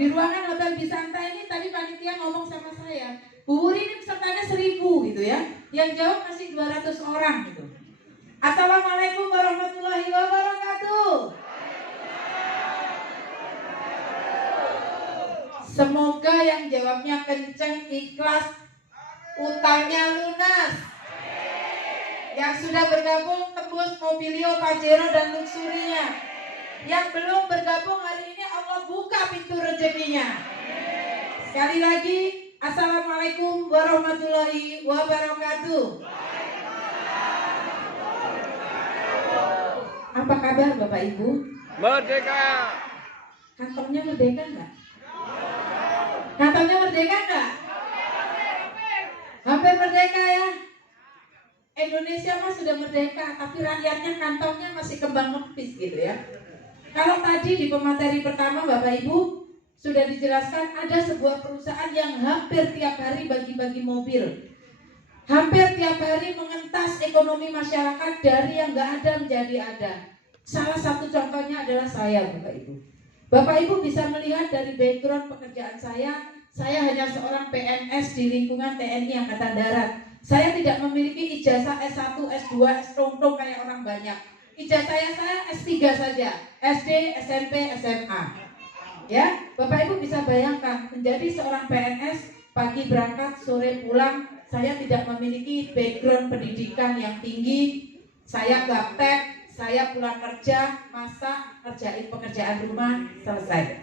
Di ruangan Hotel Bisanta ini tadi panitia ngomong sama saya, Bu Wuri ini pesertanya 1000 gitu ya. Yang jawab masih 200 orang gitu. Assalamualaikum warahmatullahi wabarakatuh. Semoga yang jawabnya kenceng, ikhlas, utangnya lunas. Yang sudah bergabung tembus Mobilio, Pajero dan Luxurinya. Yang belum bergabung hari ini Allah buka pintu rezekinya. Sekali lagi, Assalamualaikum warahmatullahi wabarakatuh. Apa kabar Bapak Ibu? Merdeka. Kantongnya merdeka enggak? Kantongnya merdeka enggak? Hampir merdeka ya. Indonesia mah sudah merdeka, tapi rakyatnya kantongnya masih kembang kempis gitu ya. Kalau tadi di pemateri pertama Bapak Ibu sudah dijelaskan ada sebuah perusahaan yang hampir tiap hari bagi-bagi mobil. Hampir tiap hari mengentas ekonomi masyarakat dari yang nggak ada menjadi ada. Salah satu contohnya adalah saya Bapak Ibu. Bapak Ibu bisa melihat dari background pekerjaan saya hanya seorang PNS di lingkungan TNI Angkatan Darat. Saya tidak memiliki ijazah S1, S2, S-tongtong kayak orang banyak. Ijazah saya S3 saja, SD, SMP, SMA. Ya, Bapak Ibu bisa bayangkan menjadi seorang PNS pagi berangkat, sore pulang. Saya tidak memiliki background pendidikan yang tinggi. Saya gaptek, saya pulang kerja, masak, kerjain pekerjaan rumah, selesai.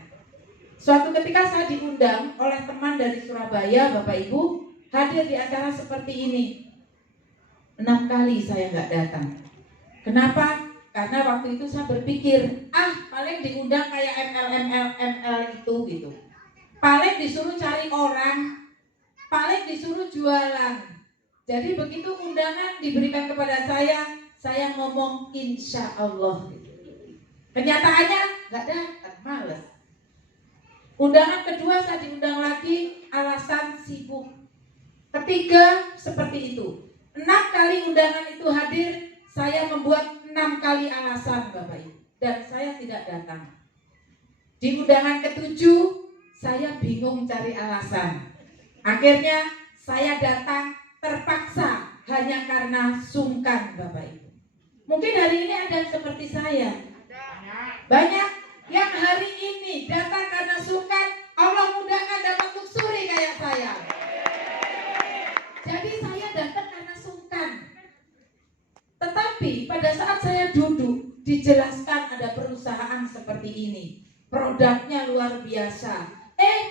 Suatu ketika saya diundang oleh teman dari Surabaya, Bapak Ibu, hadir di acara seperti ini. 6 kali saya nggak datang. Kenapa? Karena waktu itu saya berpikir, paling diundang kayak ML itu gitu. Paling disuruh cari orang, paling disuruh jualan. Jadi begitu undangan diberikan kepada saya ngomong insya Allah. Kenyataannya nggak datang, males. Undangan kedua saya diundang lagi, alasan sibuk. Ketiga seperti itu. 6 kali undangan itu hadir, saya membuat 6 kali alasan Bapak Ibu, dan saya tidak datang. Di undangan ketujuh saya bingung cari alasan. Akhirnya saya datang terpaksa hanya karena sungkan Bapak Ibu. Mungkin hari ini ada yang seperti saya. Banyak yang hari ini datang karena sungkan, Allah mudahkan dapat luxury kayak saya. Jadi saya datang karena sungkan. Tetapi pada saat saya duduk, dijelaskan ada perusahaan seperti ini, produknya luar biasa.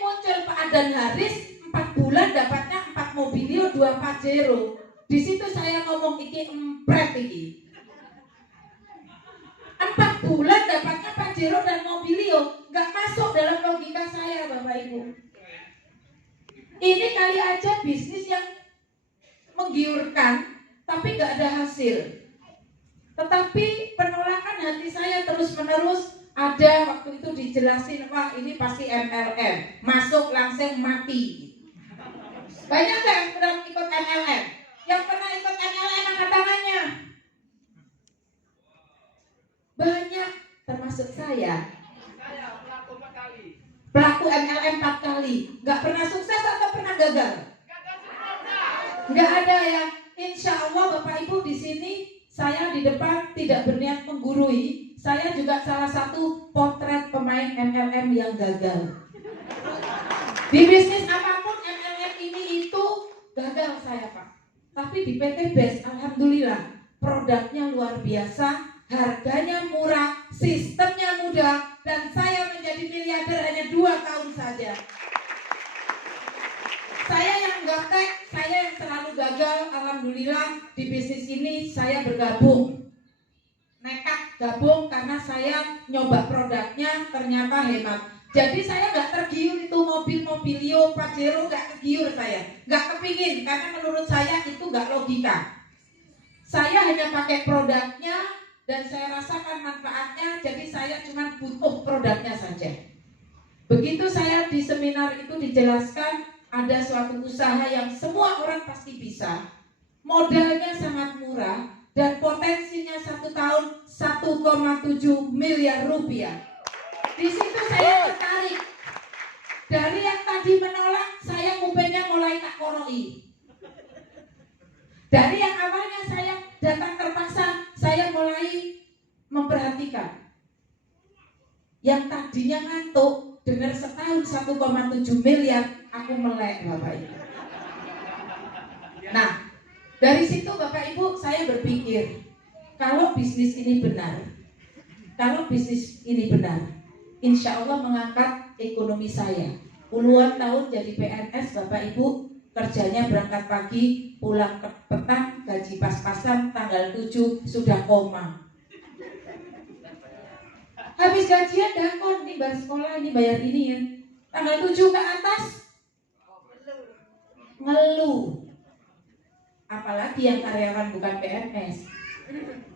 Muncul Pak Adan Haris, 4 bulan dapatnya 4 Mobilio, 2 Pajero. Di situ saya ngomong iki empret iki. 4 bulan dapatnya Pajero dan Mobilio, nggak masuk dalam logika saya Bapak Ibu. Ini kali aja bisnis yang menggiurkan, tapi nggak ada hasil. Tetapi penolakan hati saya terus menerus. Ada waktu itu dijelasin, wah ini pasti MLM, masuk langsung mati. Banyak nggak yang pernah ikut MLM? Yang pernah ikut MLM angkat tangannya? Banyak, termasuk saya. Pelaku MLM 4 kali, nggak pernah sukses atau pernah gagal? Nggak ada ya. Insya Allah Bapak Ibu di sini saya di depan tidak berniat menggurui. Saya juga salah satu potret pemain MLM yang gagal. Di bisnis apapun MLM ini itu gagal saya Pak. Tapi di PT BES alhamdulillah produknya luar biasa, harganya murah, sistemnya mudah, dan saya menjadi miliarder hanya 2 tahun saja. Saya yang gaptek, saya yang selalu gagal, alhamdulillah di bisnis ini saya bergabung. Nekat gabung karena saya nyoba produknya ternyata hemat. Jadi saya nggak tergiur itu Mobilio, Pajero, nggak tergiur saya, nggak kepingin karena menurut saya itu nggak logika. Saya hanya pakai produknya dan saya rasakan manfaatnya, jadi saya cuma butuh produknya saja. Begitu saya di seminar itu dijelaskan ada suatu usaha yang semua orang pasti bisa, modalnya sangat murah dan potensinya 1 tahun 1,7 miliar rupiah. Di situ saya tertarik. Dari yang tadi menolak, saya kupingnya mulai tak koroi. Dari yang awalnya saya datang terpaksa, saya mulai memperhatikan. Yang tadinya ngantuk, dengar setahun 1,7 miliar, aku melek Bapak Ibu. Nah, dari situ Bapak Ibu saya berpikir, kalau bisnis ini benar, insya Allah mengangkat ekonomi saya. Puluhan tahun jadi PNS Bapak Ibu, kerjanya berangkat pagi, pulang petang, gaji pas-pasan, tanggal 7 sudah koma. Habis gajian dakon, ini bayar sekolah, ini bayar ini ya. Tanggal 7 ke atas ngeluh. Apalagi yang karyawan bukan PNS,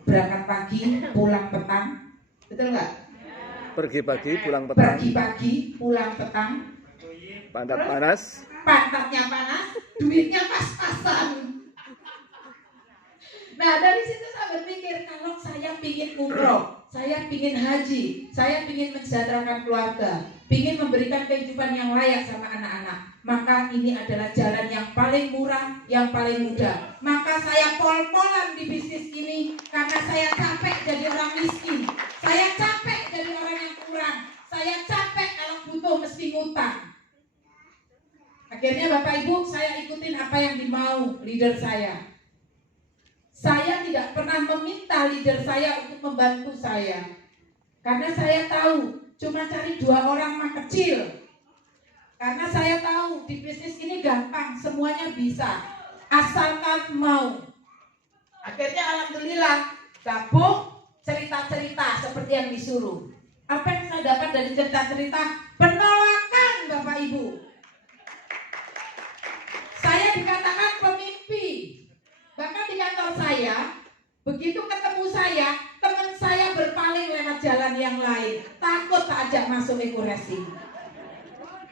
berangkat pagi, pulang petang, betul nggak? Pergi pagi, pulang petang. Pergi pagi, pulang petang. Pantat panas. Pantatnya panas, duitnya pas-pasan. Nah dari situ saya berpikir, kalau saya pingin umroh, saya pingin haji, saya pingin mensejahterakan keluarga, pingin memberikan kehidupan yang layak sama anak-anak, maka ini adalah jalan yang paling murah, yang paling mudah. Maka saya pol-polan di bisnis ini karena saya capek jadi orang miskin, saya capek jadi orang yang kurang, saya capek kalau butuh mesti ngutang. Akhirnya Bapak Ibu, saya ikutin apa yang dimau leader saya. Saya tidak pernah meminta leader saya untuk membantu saya, karena saya tahu cuma cari 2 orang mah kecil. Karena saya tahu di bisnis ini gampang, semuanya bisa, asalkan mau. Akhirnya alhamdulillah gabung cerita-cerita seperti yang disuruh. Apa yang saya dapat dari cerita-cerita? Penolakan Bapak Ibu. Saya dikatakan pemimpi. Bahkan di kantor saya, begitu ketemu saya, teman saya berpaling lewat jalan yang lain, takut tak ajak masuk ekoresi.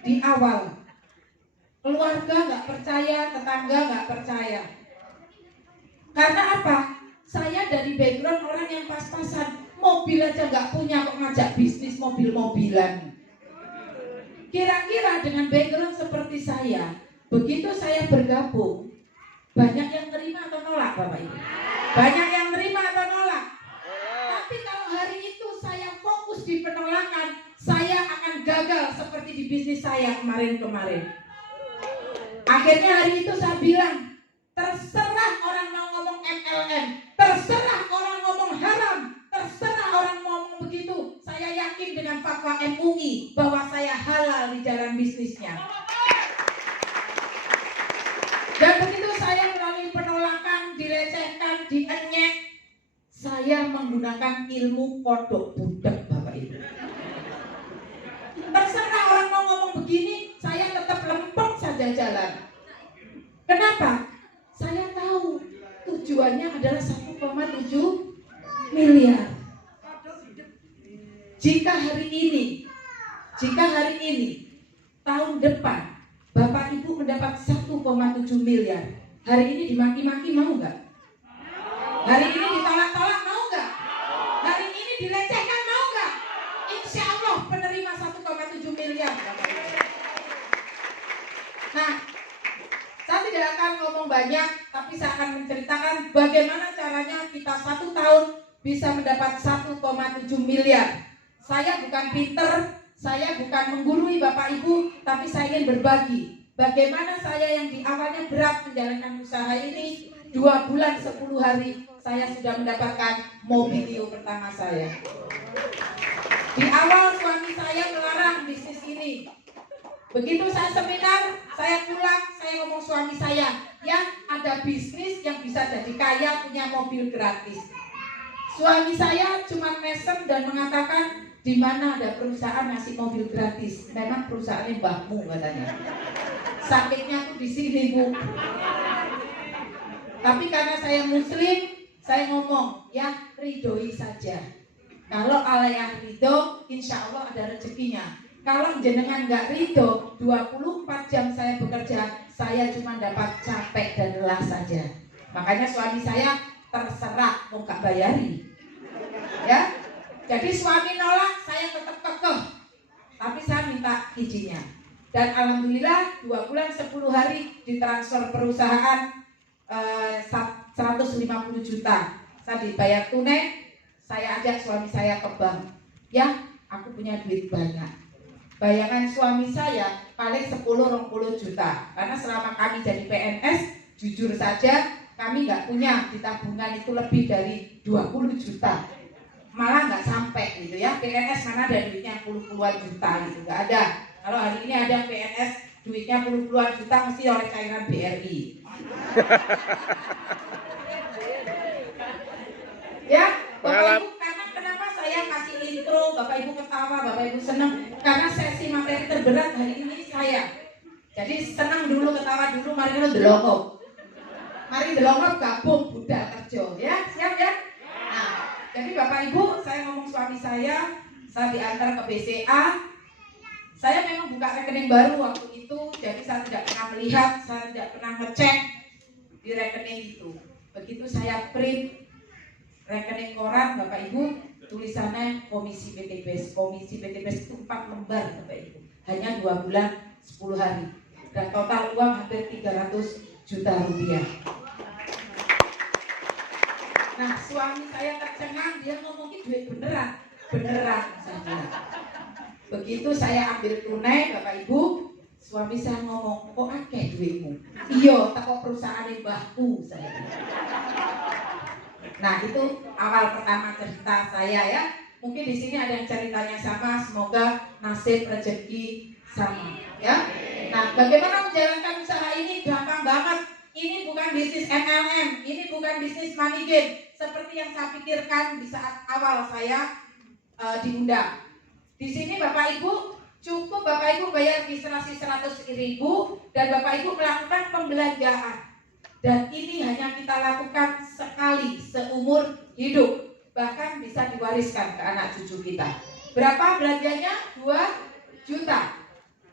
Di awal, keluarga nggak percaya, tetangga nggak percaya. Karena apa? Saya dari background orang yang pas-pasan, mobil aja nggak punya kok ngajak bisnis mobil-mobilan. Kira-kira dengan background seperti saya, begitu saya bergabung, banyak yang terima atau nolak Bapak Ibu? Banyak yang terima atau nolak? Tapi kalau hari itu saya fokus di penolakan, saya akan gagal seperti di bisnis saya kemarin-kemarin. Akhirnya hari itu saya bilang, terserah orang mau ngomong MLM, terserah orang ngomong haram, terserah orang ngomong begitu, saya yakin dengan fatwa MUI bahwa saya halal di jalan bisnisnya. Dan begitu saya melalui penolakan, dilecehkan, dienyek, saya menggunakan ilmu kodok budak Bapak Ibu. Terserah orang mau ngomong begini, saya tetap lempeng saja jalan. Kenapa? Saya tahu tujuannya adalah 1,7 miliar. Jika hari ini, tahun depan, Bapak Ibu mendapat 1,7 miliar. Hari ini dimaki-maki mau nggak? Hari ini ditolak-tolak mau nggak? Hari ini dilecehkan mau nggak? Insya Allah penerima 1,7 miliar. Nah, saya tidak akan ngomong banyak, tapi saya akan menceritakan bagaimana caranya kita 1 tahun bisa mendapat 1,7 miliar. Saya bukan pinter, saya bukan menggurui Bapak Ibu, tapi saya ingin berbagi. Bagaimana saya yang di awalnya berat menjalankan usaha ini, 2 bulan 10 hari saya sudah mendapatkan mobilio pertama saya. Di awal suami saya melarang bisnis ini. Begitu saya seminar, saya pulang, saya ngomong suami saya, ya ada bisnis yang bisa jadi kaya punya mobil gratis. Suami saya cuma mesem dan mengatakan, di mana ada perusahaan ngasih mobil gratis? Memang perusahaannya mbahmu katanya. Sakitnya tuh di sini Bu. Tapi karena saya muslim, saya ngomong ya ridhoi saja. Kalau Allah yang ridho, insya Allah ada rezekinya. Kalau jenengan nggak ridho, 24 jam saya bekerja, saya cuma dapat capek dan lelah saja. Makanya suami saya terserah mau nggak bayari. Ya. Jadi suami nolak, saya tetap kekeh. Tapi saya minta izinnya. Dan alhamdulillah 2 bulan 10 hari ditransfer perusahaan 150 juta. Saya dibayar tunai, saya ajak suami saya ke bank. Ya, aku punya duit banyak. Bayangan suami saya paling 10-20 juta. Karena selama kami jadi PNS, jujur saja kami nggak punya di tabungan itu lebih dari 20 juta. Malah nggak sampai gitu ya. PNS mana ada duitnya puluhan juta gitu, nggak ada. Kalau hari ini ada PNS duitnya puluhan juta mesti oleh cairan BRI. Ya, Bapak Ibu, karena kenapa saya kasih intro, Bapak Ibu ketawa, Bapak Ibu senang, karena sesi materi terberat hari ini saya. Jadi senang dulu, ketawa dulu, mari kita delokop. Mari delokop gabung budal kerja, ya, siap ya? Nah, jadi Bapak Ibu, saya ngomong suami saya diantar ke BCA. Saya memang buka rekening baru waktu itu, jadi saya tidak pernah melihat, saya tidak pernah ngecek di rekening itu. Begitu saya print rekening koran, Bapak Ibu, tulisannya Komisi PTBS. Komisi PTBS itu 4 lembar, Bapak Ibu. Hanya 2 bulan 10 hari. Dan total uang hampir 300 juta rupiah. Nah, suami saya tercengang, dia ngomongin duit beneran saya bilang. Begitu saya ambil tunai, Bapak Ibu, suami saya ngomong, kok akeh duitmu? Iya, teko perusahaan mbahku, saya bilang. Nah, itu awal pertama cerita saya ya. Mungkin di sini ada yang ceritanya sama, semoga nasib rezeki sama ya. Nah, bagaimana menjalankan usaha ini? Gampang banget. Ini bukan bisnis MLM, ini bukan bisnis money game seperti yang saya pikirkan di saat awal saya diundang. Di sini Bapak Ibu cukup Bapak Ibu bayar registrasi 100.000 dan Bapak Ibu melakukan pembelanjaan. Dan ini hanya kita lakukan sekali seumur hidup, bahkan bisa diwariskan ke anak cucu kita. Berapa belanjanya? 2 juta.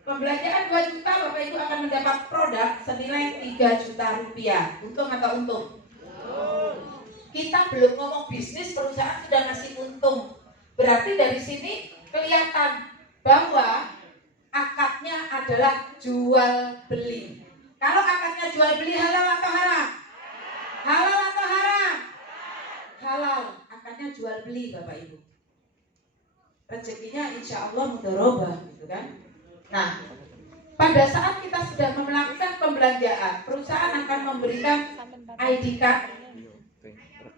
Pembelanjaan 2 juta, Bapak Ibu akan mendapat produk senilai 3 juta rupiah. Untung atau untung? Kita belum ngomong bisnis, perusahaan sudah ngasih untung. Berarti dari sini kelihatan bahwa akadnya adalah jual beli. Kalau akadnya jual beli, halal atau haram? Halal atau haram? Halal. Akadnya jual beli, Bapak Ibu. Rezekinya insya Allah mudharabah, gitu kan? Nah, pada saat kita sudah melakukan pembelanjaan, perusahaan akan memberikan ID card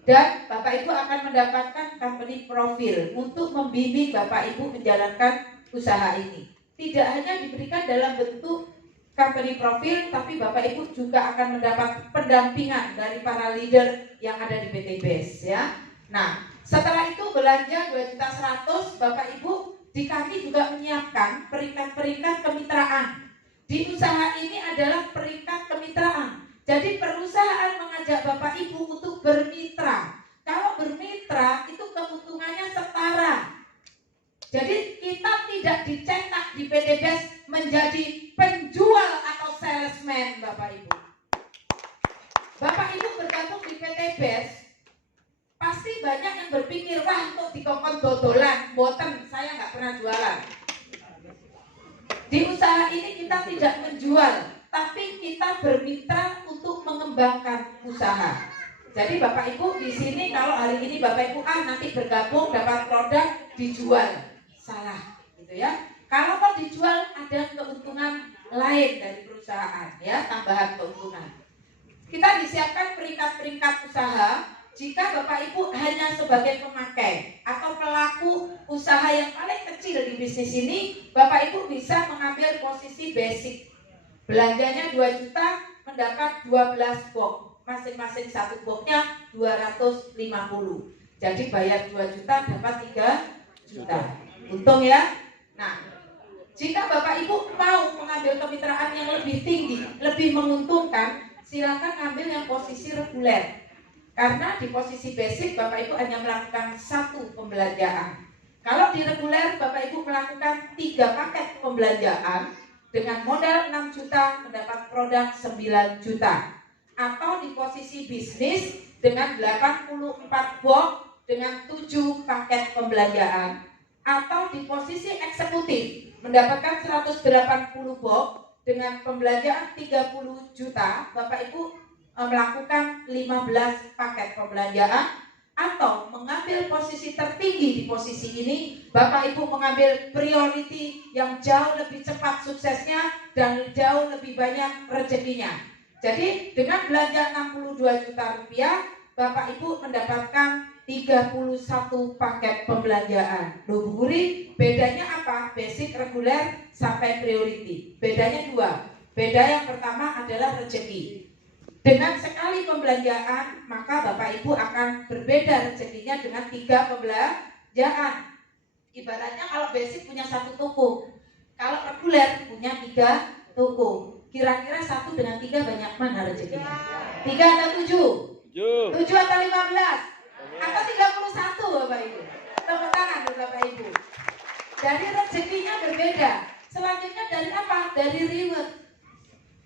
dan Bapak Ibu akan mendapatkan company profile untuk membimbing Bapak Ibu menjalankan usaha ini. Tidak hanya diberikan dalam bentuk company profile, tapi Bapak Ibu juga akan mendapat pendampingan dari para leader yang ada di PTBS ya. Nah, setelah itu belanja 2.100.000, Bapak Ibu di kami juga menyiapkan peringkat-peringkat kemitraan. Di usaha ini adalah peringkat kemitraan. Jadi perusahaan mengajak Bapak Ibu untuk bermitra. Kalau bermitra itu keuntungannya setara. Jadi kita tidak dicetak di PTBS menjadi penjual atau salesman, Bapak Ibu. Bapak Ibu bergabung di PTBS, pasti banyak yang berpikir, wah kok dikokon dodolan, boten, saya nggak pernah jualan. Di usaha ini kita tidak menjual, tapi kita bermitra untuk mengembangkan usaha. Jadi Bapak Ibu di sini kalau hari ini Bapak Ibu nanti bergabung dapat produk dijual, salah, gitu ya. Kalau mau dijual ada keuntungan lain dari perusahaan, ya, tambahan keuntungan. Kita disiapkan peringkat-peringkat usaha. Jika Bapak Ibu hanya sebagai pemakai atau pelaku usaha yang paling kecil di bisnis ini, Bapak Ibu bisa mengambil posisi basic. Belanjanya 2 juta, mendapat 12 box. Masing-masing satu boxnya 250. Jadi bayar 2 juta dapat 3 juta. Untung ya. Nah, jika Bapak Ibu mau mengambil kemitraan yang lebih tinggi, lebih menguntungkan, silakan ambil yang posisi reguler. Karena di posisi basic Bapak Ibu hanya melakukan 1 pembelanjaan. Kalau di reguler Bapak Ibu melakukan 3 paket pembelanjaan dengan modal 6 juta mendapat produk 9 juta. Atau di posisi bisnis dengan 84 box dengan 7 paket pembelanjaan atau di posisi eksekutif mendapatkan 180 box dengan pembelanjaan 30 juta, Bapak Ibu melakukan 15 paket pembelanjaan, atau mengambil posisi tertinggi di posisi ini, Bapak Ibu mengambil priority yang jauh lebih cepat suksesnya dan jauh lebih banyak rezekinya. Jadi dengan belanja 62 juta rupiah, Bapak Ibu mendapatkan 31 paket pembelanjaan. Loh Bu Guri, bedanya apa? Basic, reguler, sampai priority. Bedanya dua. Beda yang pertama adalah rezeki. Dengan sekali pembelanjaan, maka Bapak Ibu akan berbeda rezekinya dengan 3 pembelanjaan. Ibaratnya kalau basic punya 1 toko, kalau reguler punya 3 toko. Kira-kira 1 dengan 3 banyak mana rezekinya? 3 atau 7? 7 atau 15? Atau 31 Bapak Ibu? Tepuk tangan Bapak Ibu. Jadi rezekinya berbeda. Selanjutnya dari apa? Dari reward.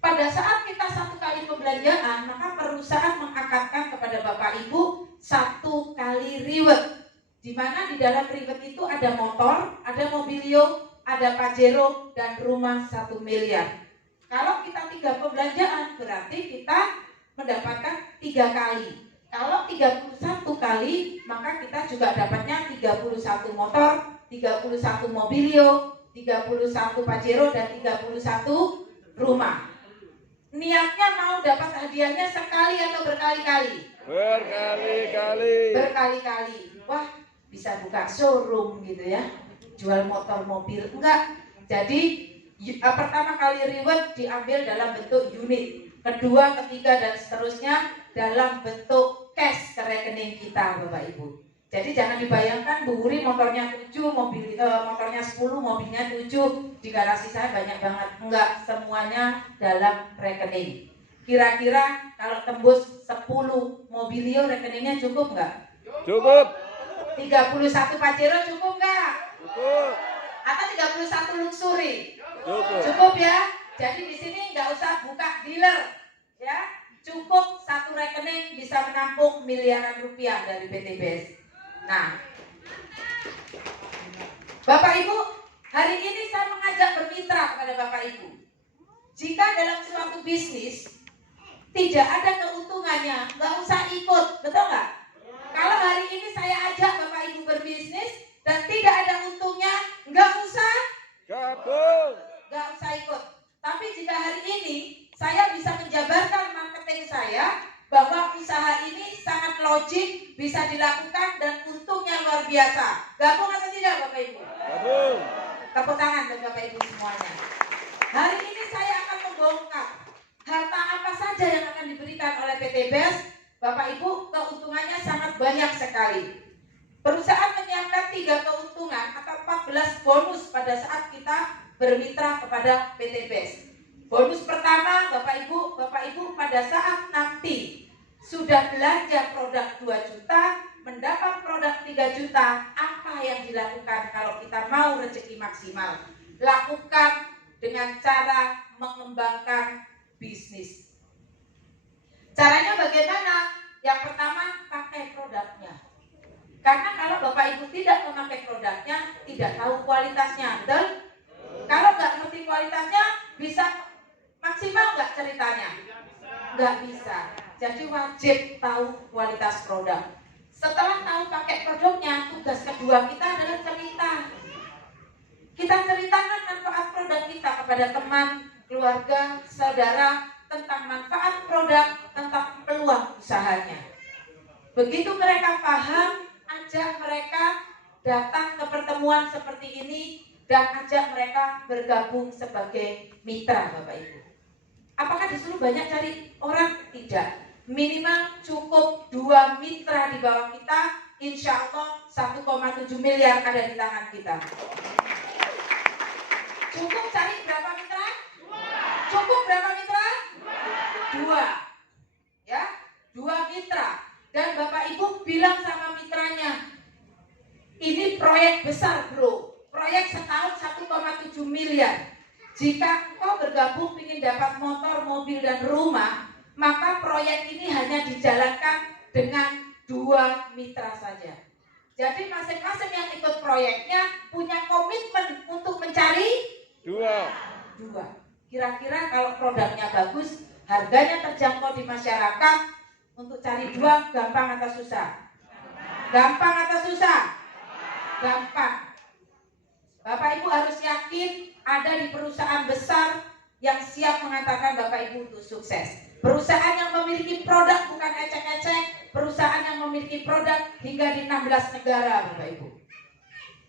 Pada saat kita 1 kali pembelanjaan, maka perusahaan mengakadkan kepada Bapak Ibu 1 kali reward, di mana di dalam reward itu ada motor, ada mobilio, ada Pajero, dan rumah 1 miliar. Kalau kita 3 pembelanjaan, berarti kita mendapatkan 3 kali. Kalau 31 kali, maka kita juga dapatnya 31 motor, 31 mobilio, 31 Pajero, dan 31 rumah. Niatnya mau dapat hadiahnya sekali atau berkali-kali? Berkali-kali. Berkali-kali. Wah, bisa buka showroom gitu ya, jual motor mobil. Enggak. Jadi pertama kali reward diambil dalam bentuk unit, kedua, ketiga, dan seterusnya dalam bentuk cash ke rekening kita Bapak Ibu. Jadi jangan dibayangkan Bu Wuri motornya 7, motornya 10, mobilnya 7, di garasi saya banyak banget. Enggak, semuanya dalam rekening. Kira-kira kalau tembus 10 mobilio rekeningnya cukup enggak? Cukup. 31 Pajero cukup enggak? Cukup. Atau 31 luxury? Cukup. Cukup ya. Jadi di sini enggak usah buka dealer ya. Cukup 1 rekening bisa menampung miliaran rupiah dari PTBS. Nah, Bapak Ibu, hari ini saya mengajak bermitra kepada Bapak Ibu. Jika dalam suatu bisnis tidak ada keuntungannya, nggak usah ikut, betul nggak? Kalau hari ini saya ajak Bapak Ibu berbisnis dan tidak ada untungnya, nggak usah Gabung. nggak usah ikut. Tapi jika hari ini saya bisa menjabarkan marketing saya bahwa usaha ini sangat logik, bisa dilakukan dan untungnya luar biasa. Gabung atau tidak Bapak Ibu? Gabung. Tepuk tangan buat Bapak Ibu semuanya. Hari ini saya akan membongkar harta apa saja yang akan diberikan oleh PTBS. Bapak Ibu, keuntungannya sangat banyak sekali. Perusahaan menyiapkan 3 keuntungan atau 14 bonus pada saat kita bermitra kepada PTBS. Bonus pertama, Bapak Ibu pada saat nanti sudah belanja produk 2 juta, mendapat produk 3 juta, apa yang dilakukan kalau kita mau rezeki maksimal? Lakukan dengan cara mengembangkan bisnis. Caranya bagaimana? Yang pertama, pakai produknya. Karena kalau Bapak Ibu tidak memakai produknya, tidak tahu kualitasnya, betul? Kalau nggak ngerti kualitasnya, bisa maksimal nggak ceritanya? Nggak bisa. Jadi wajib tahu kualitas produk. Setelah tahu pakai produknya, tugas kedua kita adalah cerita. Kita ceritakan manfaat produk kita kepada teman, keluarga, saudara, tentang manfaat produk, tentang peluang usahanya. Begitu mereka paham, ajak mereka datang ke pertemuan seperti ini dan ajak mereka bergabung sebagai mitra Bapak Ibu. Apakah disuruh banyak cari orang? Tidak. Minimal cukup 2 mitra di bawah kita, insya Allah 1,7 miliar ada di tangan kita. Cukup cari berapa mitra? 2. Cukup berapa mitra? 2. Ya, 2 mitra. Dan Bapak Ibu bilang sama mitranya, ini proyek besar bro, proyek setahun 1,7 miliar. Jika engkau bergabung ingin dapat motor, mobil, dan rumah, maka proyek ini hanya dijalankan dengan 2 mitra saja. Jadi masing-masing yang ikut proyeknya punya komitmen untuk mencari 2. Kira-kira kalau produknya bagus, harganya terjangkau di masyarakat, untuk cari 2 gampang atau susah? Gampang atau susah? Gampang. Bapak Ibu harus yakin ada di perusahaan besar yang siap mengatakan Bapak Ibu untuk sukses. Perusahaan yang memiliki produk bukan ecek-ecek, perusahaan yang memiliki produk hingga di 16 negara Bapak Ibu.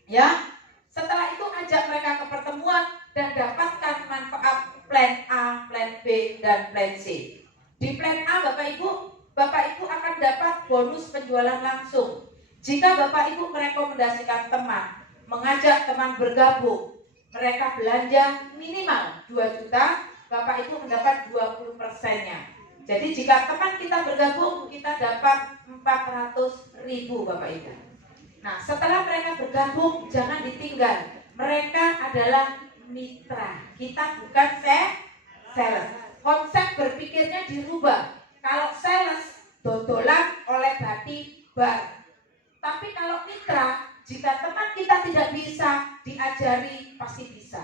Ya, setelah itu ajak mereka ke pertemuan dan dapatkan manfaat plan A, plan B, dan plan C. Di plan A Bapak Ibu akan dapat bonus penjualan langsung. Jika Bapak Ibu merekomendasikan teman, mengajak teman bergabung, mereka belanja minimal 2 juta, Bapak Ibu mendapat 20%-nya. Jadi jika teman kita bergabung, kita dapat 400.000 Bapak Ibu. Nah, setelah mereka bergabung, jangan ditinggal. Mereka adalah mitra. Kita bukan sales. Konsep berpikirnya dirubah. Kalau sales, dodolan oleh bati bar. Tapi kalau mitra, jika teman kita tidak bisa, diajari pasti bisa.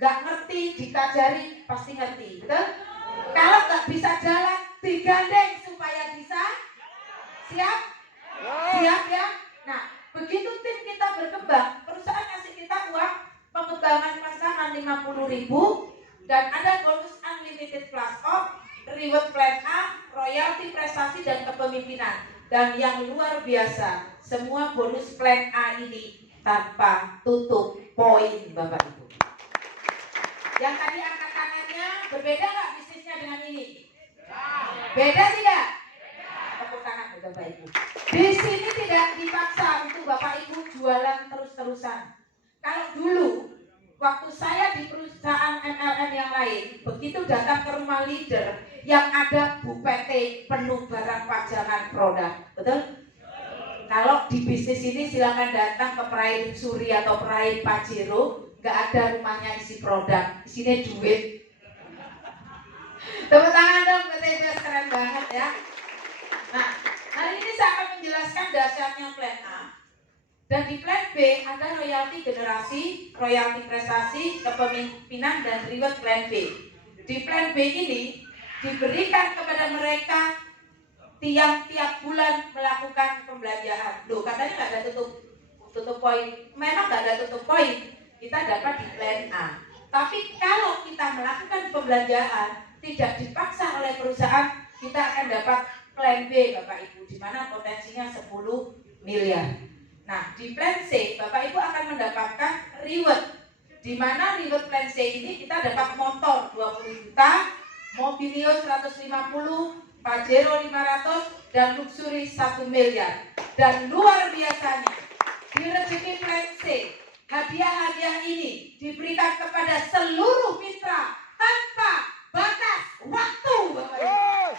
Gak ngerti, dikajari pasti ngerti, betul? Kalau gak bisa jalan, digandeng supaya bisa. Siap? Siap ya? Nah, begitu tim kita berkembang, perusahaan ngasih kita uang pengembangan pasangan 50.000 dan ada bonus unlimited plus off, reward plan A, royalti prestasi dan kepemimpinan. Dan yang luar biasa, semua bonus plan A ini tanpa tutup poin Bapak Ibu. Yang tadi angkat tangannya, berbeda nggak bisnisnya dengan ini? Beda tidak? Tepuk tangan Bapak Ibu. Di sini tidak dipaksa untuk Bapak Ibu jualan terus-terusan. Kalau dulu, waktu saya di perusahaan MLM yang lain, begitu datang ke rumah leader, yang ada Bu PT penuh barang pajangan produk, betul? Kalau di bisnis ini silakan datang ke Pride Suri atau Pride Pajero, nggak ada rumahnya isi produk, isinya duit. Tepuk tangan dong, PT keren banget ya. Nah, hari ini saya akan menjelaskan dasarnya plan A. Dan di plan B ada royalti generasi, royalti prestasi, kepemimpinan, dan reward plan B. Di plan B ini diberikan kepada mereka tiap bulan melakukan pembelanjaan. Loh, katanya nggak ada tutup poin. Memang nggak ada tutup poin. Kita dapat di plan A. Tapi kalau kita melakukan pembelanjaan tidak dipaksa oleh perusahaan, kita akan dapat plan B Bapak Ibu, di mana potensinya 10 miliar. Nah, di plan C Bapak Ibu akan mendapatkan reward, di mana reward plan C ini kita dapat motor 20 juta, Mobilio 150, Pajero 500, dan Luxury 1 miliar. Dan luar biasanya, di rezeki plan C, hadiah-hadiah ini diberikan kepada seluruh mitra tanpa batas waktu Bapak Ibu.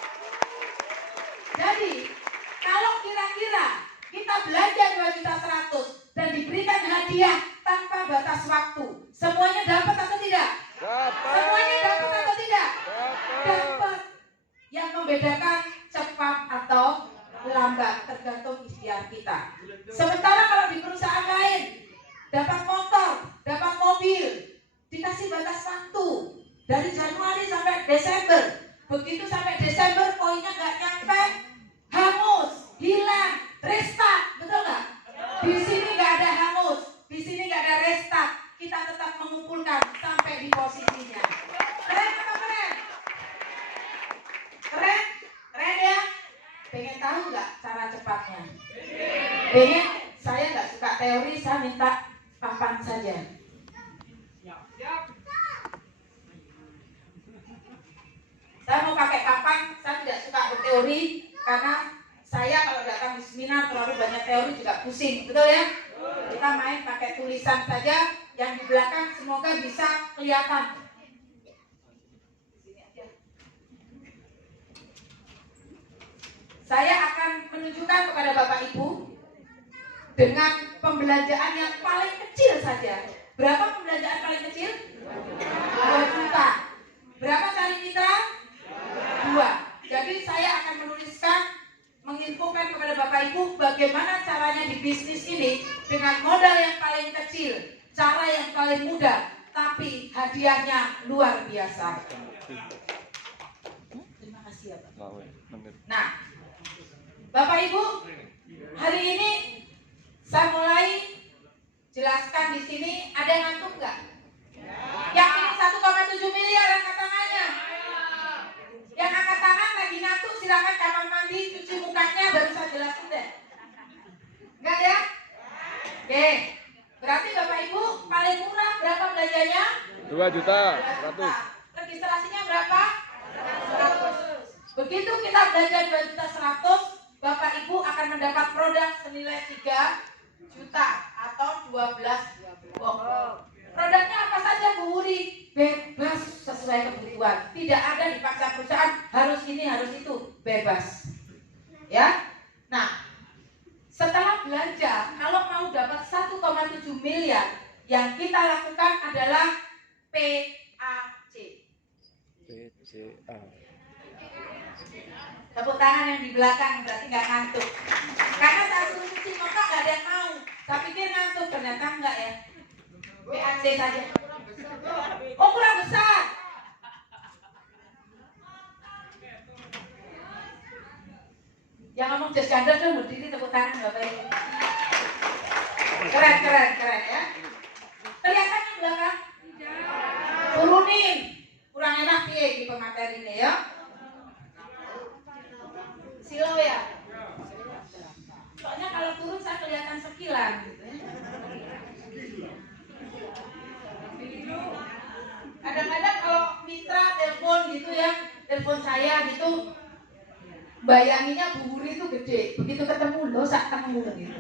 Jadi, kalau kira-kira kita belanja 2.100.000 dan diberikan hadiah tanpa batas waktu, semuanya dapat atau tidak? Dapat. Semuanya dapat atau tidak? Dapat. Dapat. Yang membedakan cepat atau lambat tergantung ikhtiar kita. Sementara kalau di perusahaan lain dapat motor, dapat mobil, dikasih batas waktu dari Januari sampai Desember. Begitu sampai Desember poinnya nggak nyampe, hangus, hilang, restart, betul nggak? Di sini nggak ada hangus, di sini nggak ada restart. Kita tetap mengumpulkan sampai di posisinya. Keren atau keren? Keren? Keren ya? Pengen tahu nggak cara cepatnya? Pengen? Saya nggak suka teori, saya minta papan saja. Saya mau pakai papan, saya tidak suka berteori karena saya kalau datang di seminar terlalu banyak teori juga pusing, betul ya? Kita main pakai tulisan saja, yang di belakang semoga bisa kelihatan. Saya akan menunjukkan kepada Bapak Ibu dengan pembelanjaan yang paling kecil saja. Berapa pembelanjaan paling kecil? 2 juta. Berapa cari mitra? 2. Jadi saya akan menuliskan menginfokan kepada Bapak Ibu bagaimana caranya di bisnis ini dengan modal yang paling kecil, cara yang paling mudah, tapi hadiahnya luar biasa. Terima kasih ya Pak. Nah, Bapak Ibu, hari ini saya mulai jelaskan di sini. Ada yang ngantuk nggak? Yang ini 1,7 miliar angkat tangannya. Yang angkat tangan lagi ngantuk silakan kamar mandi, cuci mukanya, baru saya jelasin deh. Enggak ya? Oke. Berarti Bapak Ibu paling murah berapa belanjanya? 2 juta 100. Registrasinya berapa? 100. Begitu kita belanja 2 juta 100, Bapak Ibu akan mendapat produk senilai 3 juta atau 12 box. Produknya apa saja Bu Wuri? Bebas sesuai kebutuhan. Tidak ada dipaksa perusahaan harus ini harus itu, bebas. Ya. Nah, setelah belanja, kalau mau dapat 1,7 miliar, yang kita lakukan adalah PAC. PCA. Tepuk tangan yang di belakang berarti nggak ngantuk. Karena saya suruh cuci muka nggak ada yang mau. Saya pikir ngantuk, ternyata enggak ya. PAC saja. Oh kurang besar. Yang ngomong Jas Gandar dong berdiri tepuk tangan Bapak Ibu. Keren ya. Kelihatan yang belakang? Turunin. Kurang enak piye di pemateri ini ya. Silo ya. Soalnya kalau turun saya kelihatan sekilan gitu ya. Kadang-kadang kalau mitra telepon gitu ya, telepon saya gitu, bayanginnya Bu Wuri itu gede, begitu ketemu loh sak temu gitu.